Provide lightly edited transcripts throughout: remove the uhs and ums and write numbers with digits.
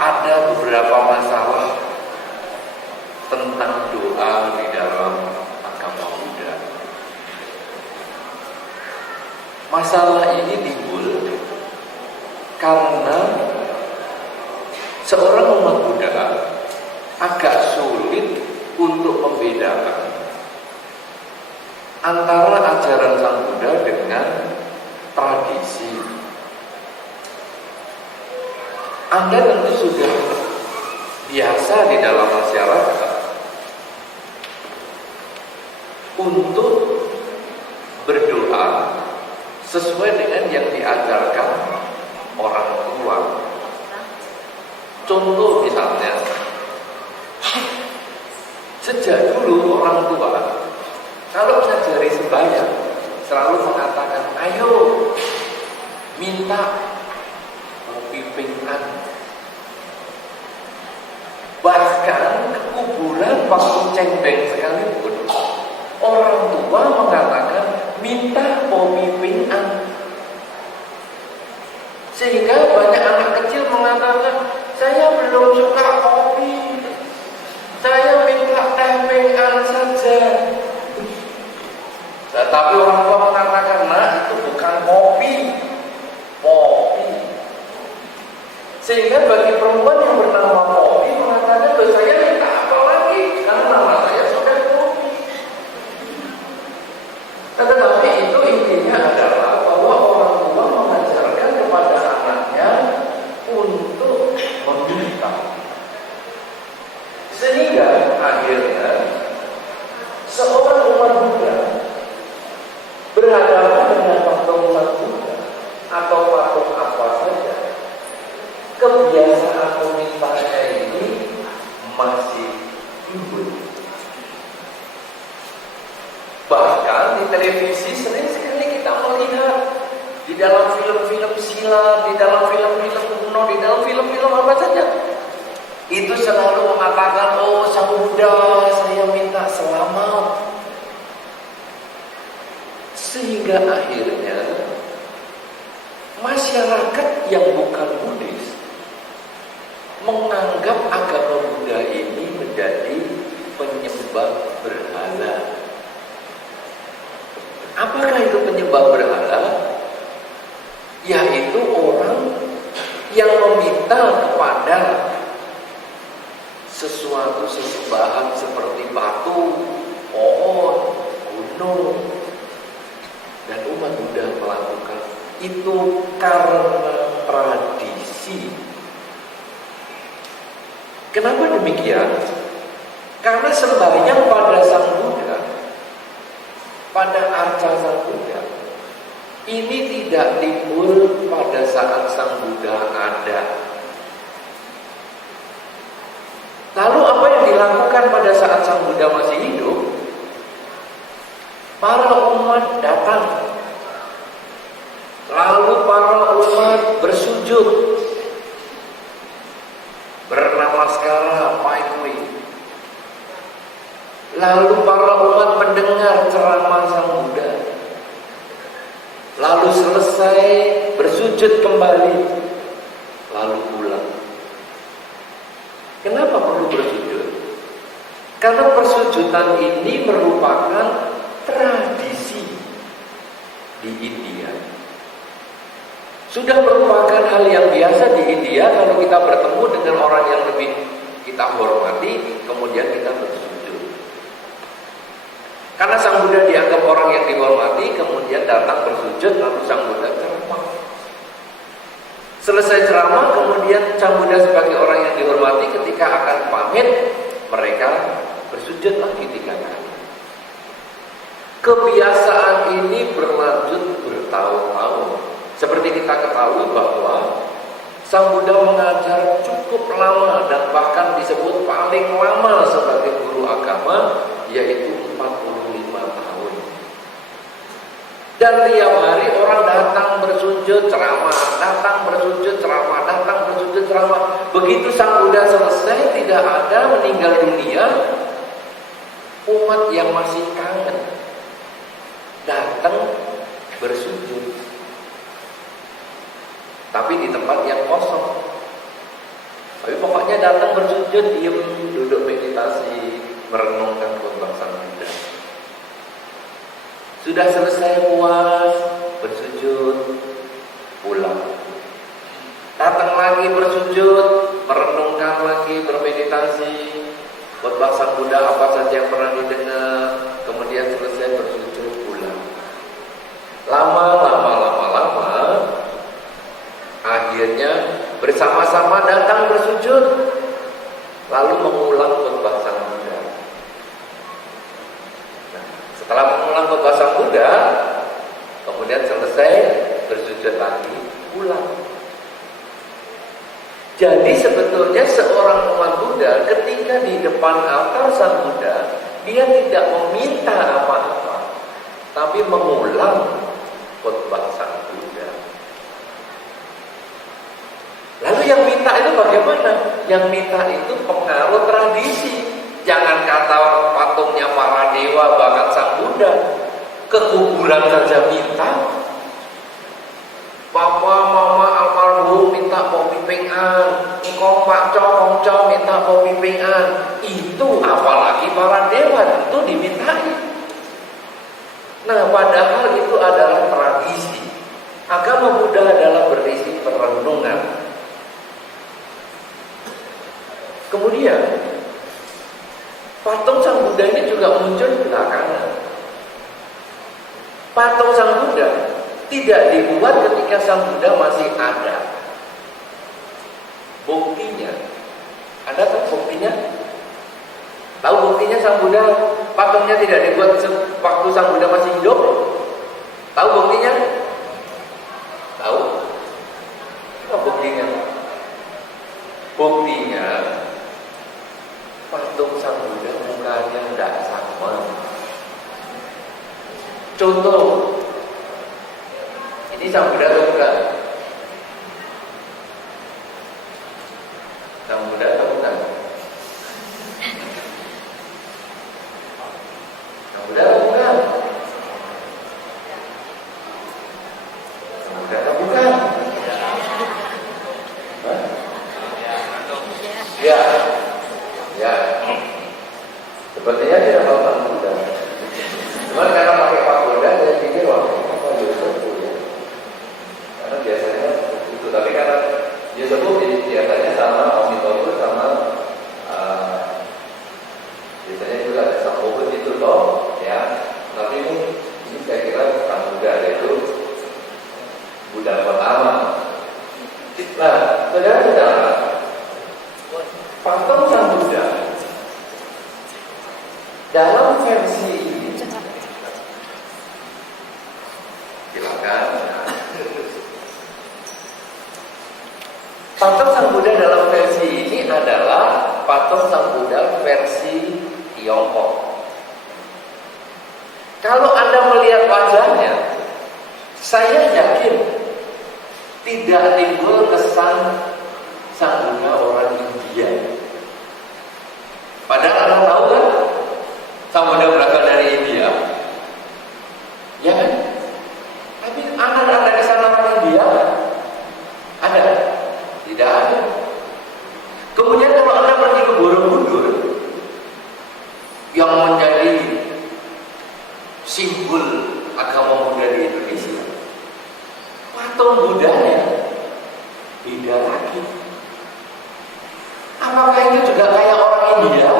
ada beberapa masalah tentang doa di dalam agama Buddha. Masalah ini timbul karena seorang umat Buddha agak sulit untuk membedakan antara ajaran Sang Buddha dengan tradisi. Anda tentu sudah biasa di dalam masyarakat untuk berdoa sesuai dengan yang diajarkan orang tua. Contoh misalnya, sejak dulu orang tua kalau mengajari sembahyang selalu mengatakan, ayo minta kopi pingkan. Bahkan ke kuburan waktu cendeng sekalipun orang tua mengatakan minta kopi pingkan. Sehingga banyak anak kecil mengatakan, saya belum suka kopi, saya minta teh pingkan saja. Tetapi orang tua mengatakan, nah itu bukan kopi. Sehingga bagi perempuan yang bernama Kopi mengatakan, saya minta apa lagi? Karena nama saya sudah Kopi. Tetapi itu intinya adalah bahwa orang tua mengajarkan kepada anaknya untuk meminta. Sehingga akhirnya seorang umat Buddha berhadapan dengan patung Buddha atau patung apa saja, kebiasaan memintanya ini masih timbul. Bahkan di televisi sering sekali kita melihat di dalam film-film silat, di dalam film-film kuno, di dalam film-film apa saja, itu selalu mengatakan, oh Sang Buddha, saya minta selamat. Sehingga akhirnya masyarakat yang bukan Buddhis menganggap agama Buddha ini menjadi penyembah berhala. Apakah itu penyembah berhala? Yaitu orang yang meminta kepada sesuatu sesembahan seperti batu, pohon, gunung. Dan umat Buddha melakukan itu karena tradisi. Kenapa demikian? Karena sembahyang pada Sang Buddha, pada arca Sang Buddha, ini tidak timbul pada saat Sang Buddha ada. Lalu apa yang dilakukan pada saat Sang Buddha masih hidup? Para umat datang, lalu para umat bersujud, bernamaskara, paikui. Lalu para umat mendengar ceramah Sang Buddha, lalu selesai bersujud kembali, lalu pulang. Kenapa perlu bersujud? Karena persujudan ini merupakan tradisi di India. Sudah merupakan hal yang biasa di India kalau kita bertemu dengan orang yang lebih kita hormati, kemudian kita bersujud. Karena Sang Buddha dianggap orang yang dihormati, kemudian datang bersujud, lalu Sang Buddha ceramah. Selesai ceramah, kemudian Sang Buddha sebagai orang yang dihormati ketika akan pamit, mereka bersujud lagi 3 kali. Kebiasaan ini berlanjut bertahun-tahun. Seperti kita ketahui bahwa Sang Buddha mengajar cukup lama dan bahkan disebut paling lama sebagai guru agama, yaitu 45 tahun. Dan tiap hari orang datang bersujud ceramah, datang bersujud ceramah, datang bersujud ceramah. Begitu Sang Buddha selesai, tidak ada meninggal dunia, umat yang masih kangen datang bersujud, tapi di tempat yang kosong. bersujud, diam, duduk meditasi, merenungkan khotbah Sang Buddha. Sudah selesai puas, bersujud, pulang. Datang lagi bersujud, merenungkan lagi, bermeditasi, khotbah Sang Buddha apa saja yang pernah didengar, kemudian selesai bersujud, pulang. Lama, akhirnya bersama-sama datang bersujud, lalu mengulang khotbah Sang Buddha. Nah, setelah mengulang khotbah Sang Buddha, kemudian selesai bersujud lagi, pulang. Jadi sebetulnya seorang umat Buddha ketika di depan altar Sang Buddha, dia tidak meminta apa-apa, tapi mengulang khotbah Sang Buddha. Lalu yang minta itu bagaimana? Yang minta itu pengaruh tradisi. Jangan kata patungnya para dewa, bahkan Sang Buddha, ke kuburan saja minta. Papa, mama almarhum minta mau pipingan, engkau pak cong minta mau pipingan. Itu apalagi para dewa itu dimintai. Nah, padahal itu adalah tradisi. Agama Buddha adalah berisi perenungan. Kemudian patung Sang Buddha ini juga muncul belakangan. Patung Sang Buddha tidak dibuat ketika Sang Buddha masih ada. Buktinya, ada tak buktinya? Tahu buktinya Sang Buddha patungnya tidak dibuat waktu Sang Buddha masih hidup? Tahu buktinya? Tahu? Apa buktinya? Buktinya patung Sang Buddha mukanya tidak sama. Contoh, ini Sang Buddha atau bukan? Sang Buddha atau bukan? Sang Buddha atau bukan? Sang Buddha atau bukan? Hah? Ya, ya. Sepertinya tidak tahu Sang Buddha. Cuma karena pakai Pak Buddha, saya pikir wah, apa Yosef ya? Karena biasanya itu, tapi karena Yosef biasanya sama Omnitopus sama biasanya juga ada Sambobut itu loh, ya. Tapi ini saya kira Sang Buddha, yaitu Buddha pertama. Nah, saudara-saudara, patung Sang Buddha dalam versi ini, silakan. Patung Sang Buddha dalam versi ini adalah patung Sang Buddha versi Tiongkok. Kalau Anda melihat wajahnya, saya yakin tidak timbul kesan Sang Buddha orang India. Padahal Anda tahu kan, Sang Buddha berasal dari India, ya kan? Tapi ada di sana orang India? Ada? Tidak ada. Kemudian kalau Anda pergi ke Borobudur, yang menjadi simbol agama Buddha di Indonesia, patung Buddhanya beda lagi. Apakah itu juga kayak orang India?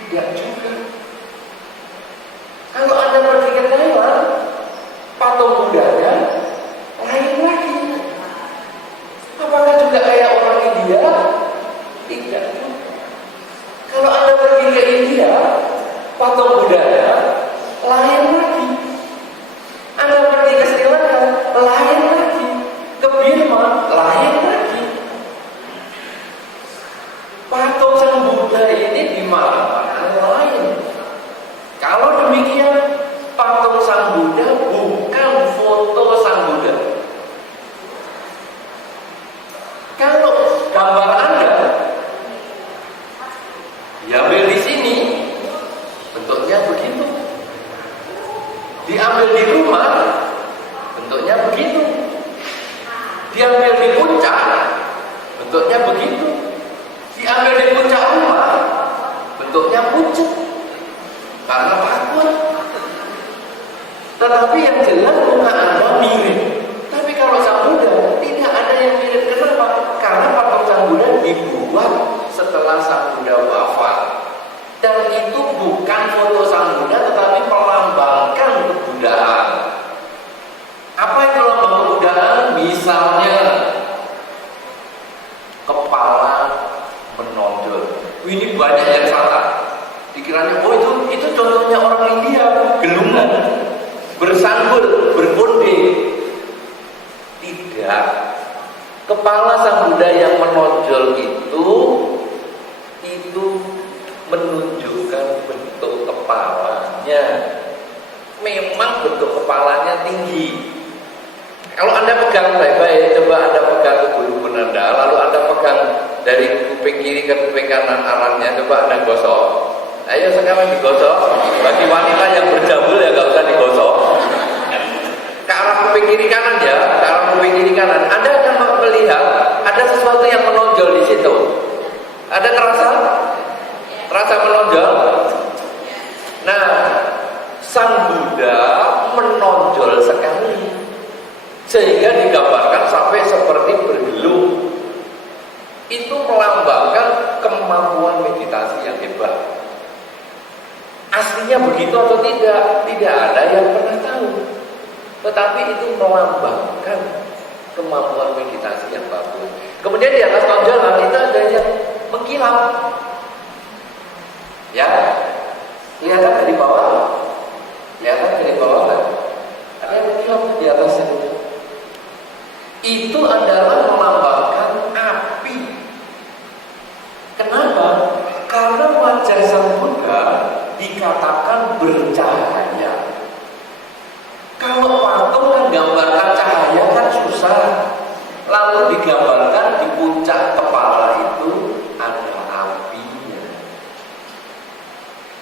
Tidak juga. Kalau Anda pergi ke Thailand, patung Buddhanya lain lagi. Apakah juga kayak orang India? Tidak juga. Kalau Anda pergi ke India, patung Buddhanya lain lagi. Anda pergi ke Sri Lanka, lain lagi. Ke Burma, lain lagi. Patung Sang Buddha ini di mana-mana lain. Kalau demikian, patung Sang Buddha bukan foto Sang Buddha. Kalau gambar Anda diambil di sini, bentuknya begitu. Diambil di rumah, bentuknya begitu. Diambil di puncak, bentuknya begitu. Diambil di puncak rumah, bentuknya pucuk karena takut. Tetapi yang jelas muka Anda mirip. Tapi kalau Sang Buddha tidak ada yang mirip. Kenapa? Karena patung Sang Buddha dibuat setelah Sang Buddha wafat. Dan itu bukan foto Sang Buddha, tetapi melambangkan kebudayaan. Apa itu lambang kebudayaan? Misalnya kepala menonjol. Ini banyak yang salah. Dikiranya, oh itu contohnya orang India, gelungan, bersanggul, berkonde. Tidak. Kepala Sang Buddha yang menonjol itu menunjukkan bentuk kepalanya. Memang bentuk kepalanya tinggi. Kalau Anda pegang baik-baik, coba Anda pegang tubuh Anda, lalu Anda pegang dari kuping kiri ke kuping kanan arahnya, coba Anda gosok. Ayo sekarang digosok. Bagi wanita yang berjambul ya nggak usah digosok. Ke arah kuping kiri kanan ya, ke arah kuping kiri kanan. Anda akan melihat ada sesuatu yang menonjol di situ. Ada terasa menonjol. Nah, Sang Buddha menonjol sekali, sehingga digambarkan sampai seperti bergelung. Itu melambangkan kemampuan meditasi yang hebat. Aslinya begitu atau tidak? Tidak ada yang pernah tahu. Tetapi itu melambangkan kemampuan meditasi yang bagus. Kemudian di atas tonjolan itu ada yang mengkilap. Ya, kelihatan dari bawah. Kelihatan dari bawah kan? Ada yang mengkilap di atasnya. Itu adalah melambangkan api. Kenapa? Karena wajah Sang Buddha dikatakan bercahaya. Kalau patung kan gambarkan cahaya kan susah. Lalu digambarkan di puncak kepala itu ada apinya.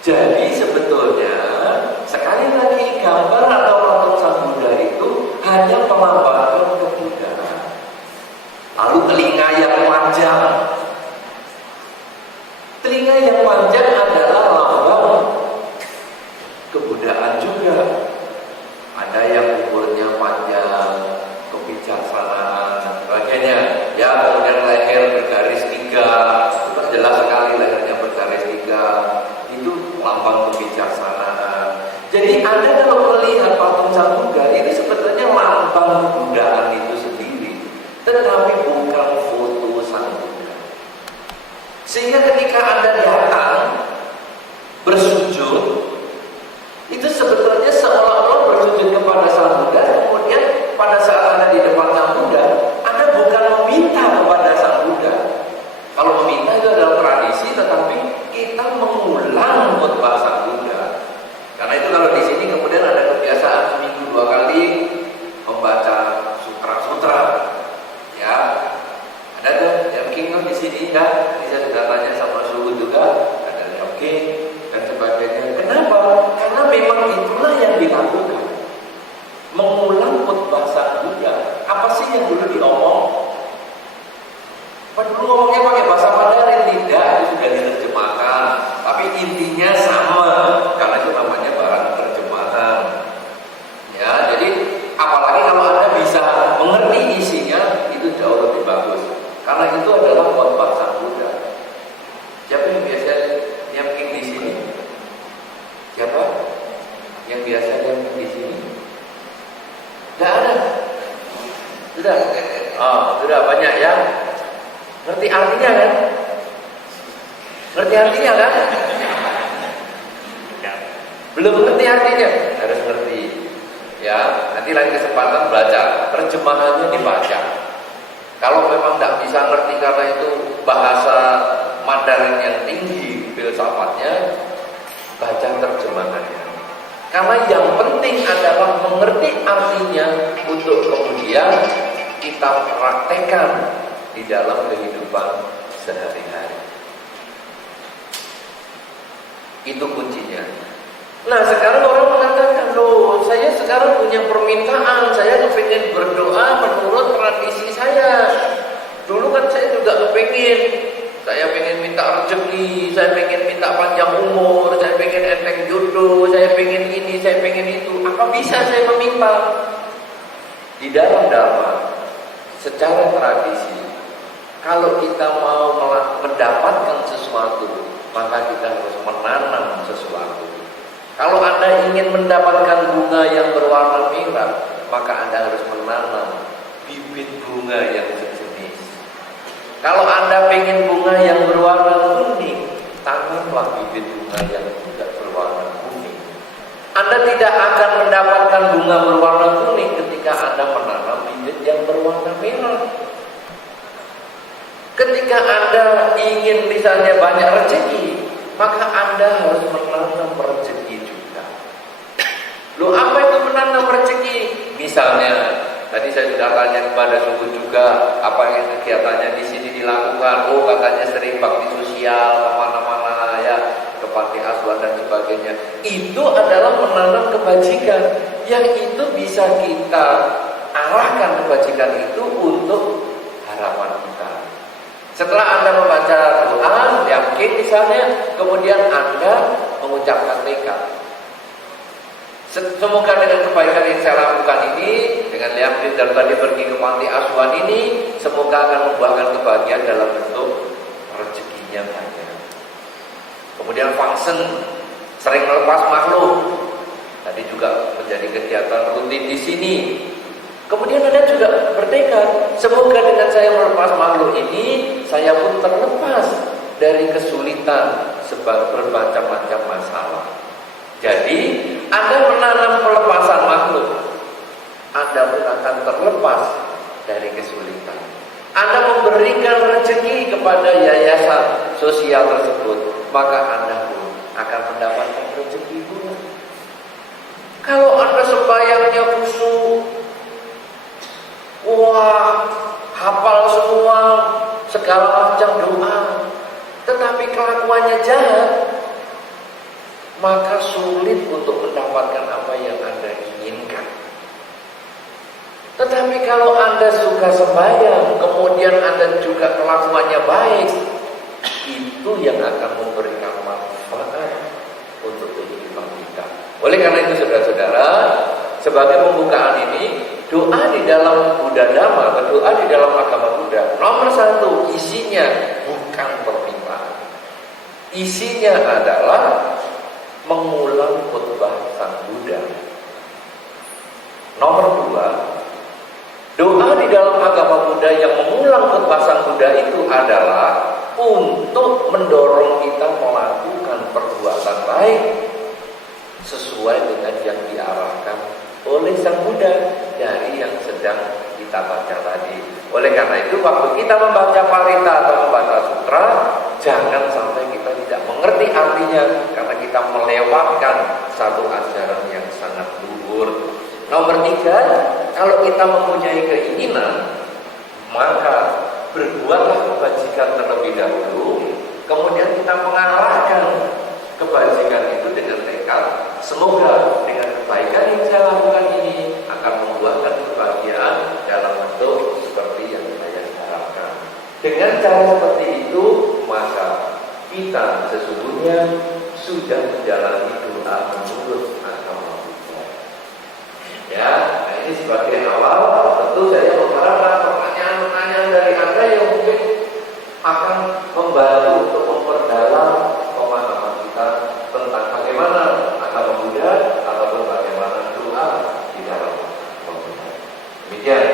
Jadi sebetulnya sekali lagi gambar atau patung Sang Buddha itu hanya melambangkan kebudayaan. Lalu telinga yang panjang. Telinga yang panjang adalah lambang kebudayaan juga. Ada yang umurnya panjang, kebijaksanaan, dan sebagainya. Ya, kemudian leher bergaris 3, itu jelas sekali lehernya bergaris 3. Itu lambang kebijaksanaan. Jadi Anda kalau melihat patung Sang Buddha ini sebetulnya lambang kebudayaan itu sendiri, tetapi bukan foto Sang Buddha. Sehingga ketika Anda datang bersujud, itu sebetulnya seolah-olah bersujud kepada Sang Buddha. Kemudian pada saat Anda di depan Sang Buddha, Anda bukan meminta kepada Sang Buddha. Kalau meminta itu adalah tradisi, tetapi kita mengulang khotbah Sang Buddha. Karena itu kalau di sini kemudian ada kebiasaan seminggu 2 kali membaca sutra-sutra. Ya, ada tuh yang king di sini kan? Bisa sudah tanya sama suhu juga, ada yang king dan sebagainya. Kenapa? Karena memang itulah yang dilakukan. Mengulang khotbah Sang Buddha. Apa sih yang dulu diomong? Dulu ngomongnya pakai bahasa Mandarin, tidak, itu sudah diterjemahkan. Tapi intinya sama, karena itu namanya bahan terjemahan. Ya, jadi apalagi kalau Anda bisa mengerti isinya, itu jauh lebih bagus. Karena itu adalah khotbah Sang Buddha. Siapa yang biasa nyamking di sini? Siapa yang biasa nyamking di sini? Tidak ada. Sudah. Oh, sudah banyak ya. Ngerti artinya kan? Ngerti artinya kan? Belum ngerti artinya, harus ngerti. Ya, nanti lain kesempatan belajar, terjemahannya dibaca. Kalau memang tidak bisa ngerti karena itu bahasa Mandarin yang tinggi filsafatnya, baca terjemahannya. Karena yang penting adalah mengerti artinya untuk kemudian kita praktekkan di dalam kehidupan sehari-hari. Itu kuncinya. Nah, sekarang orang mengatakan, loh, saya sekarang punya permintaan, saya kepingin berdoa menurut tradisi saya. Dulu kan saya juga kepingin, saya pengen minta panjang umur, saya pengen enteng jodoh, saya pengen ini, saya pengen itu. Apa bisa saya meminta? Di dalam Dharma, secara tradisi, kalau kita mau mendapatkan sesuatu, maka kita harus menanam sesuatu. Kalau Anda ingin mendapatkan bunga yang berwarna merah, maka Anda harus menanam bibit bunga yang sejenis. Kalau Anda ingin bunga yang berwarna kuning, tanamlah bibit bunga yang tidak berwarna kuning. Anda tidak akan mendapatkan bunga berwarna kuning ketika Anda menanam bibit yang berwarna merah. Ketika Anda ingin misalnya banyak rezeki, maka Anda harus menanam rezeki juga. Loh, apa itu menanam rezeki? Misalnya, tadi saya sudah tanya kepada suku juga, apa yang kegiatannya di sini dilakukan. Oh, katanya sering bakti sosial kemana-mana ya, ke panti asuhan dan sebagainya. Itu adalah menanam kebajikan, yang itu bisa kita arahkan kebajikan itu untuk harapan kita. Setelah Anda membaca doa, yakin misalnya, kemudian Anda mengucapkan tekad. Semoga dengan kebaikan yang saya lakukan ini, dengan yakin dan tadi pergi ke panti asuhan ini, semoga akan membuahkan kebahagiaan dalam bentuk rezekinya banyak. Kemudian function, sering melepas makhluk. Tadi juga menjadi kegiatan rutin di sini. Kemudian Anda juga bertekad, semoga dengan saya melepas makhluk ini, saya pun terlepas dari kesulitan sebab bermacam-macam masalah. Jadi, Anda menanam pelepasan makhluk, Anda pun akan terlepas dari kesulitan. Anda memberikan rezeki kepada yayasan sosial tersebut, maka Anda pun akan mendapatkan rezeki pula. Kalau Anda sembahyangnya khusyuk, wah, hafal semua segala macam doa, tetapi kelakuannya jahat, maka sulit untuk mendapatkan apa yang Anda inginkan. Tetapi kalau Anda suka sembahyang, kemudian Anda juga kelakuannya baik, itu yang akan memberikan manfaat untuk kehidupan kita. Oleh karena itu, saudara-saudara, sebagai pembukaan ini, doa di dalam Buddha Dhamma, doa di dalam agama Buddha, nomor satu, isinya bukan permintaan. Isinya adalah mengulang khutbah Sang Buddha. Nomor dua, doa di dalam agama Buddha yang mengulang khutbah Sang Buddha itu adalah untuk mendorong kita melakukan perbuatan baik sesuai dengan yang diarahkan oleh Sang Buddha dari yang sedang kita baca tadi. Oleh karena itu, waktu kita membaca parita atau membaca sutra, jangan sampai kita tidak mengerti artinya karena kita melewatkan satu ajaran yang sangat luhur. Nomor tiga, kalau kita mempunyai keinginan, maka berbuatlah kebajikan terlebih dahulu, kemudian kita mengarahkan kebajikan itu dengan tekad, semoga dengan kebaikan yang saya lakukan ini akan membuahkan kebahagiaan dalam bentuk seperti yang saya harapkan. Dengan cara seperti itu, maka kita sesungguhnya sudah menjalani doa menurut agama Buddha. Ya, nah ini sebagai awal. Tentu saya mengharapkan pertanyaan-pertanyaan dari Anda yang mungkin akan membantu untuk memperdalam pemahaman kita tentang bagaimana agama Buddha ataupun bagaimana doa di dalam agama Buddha. Demikian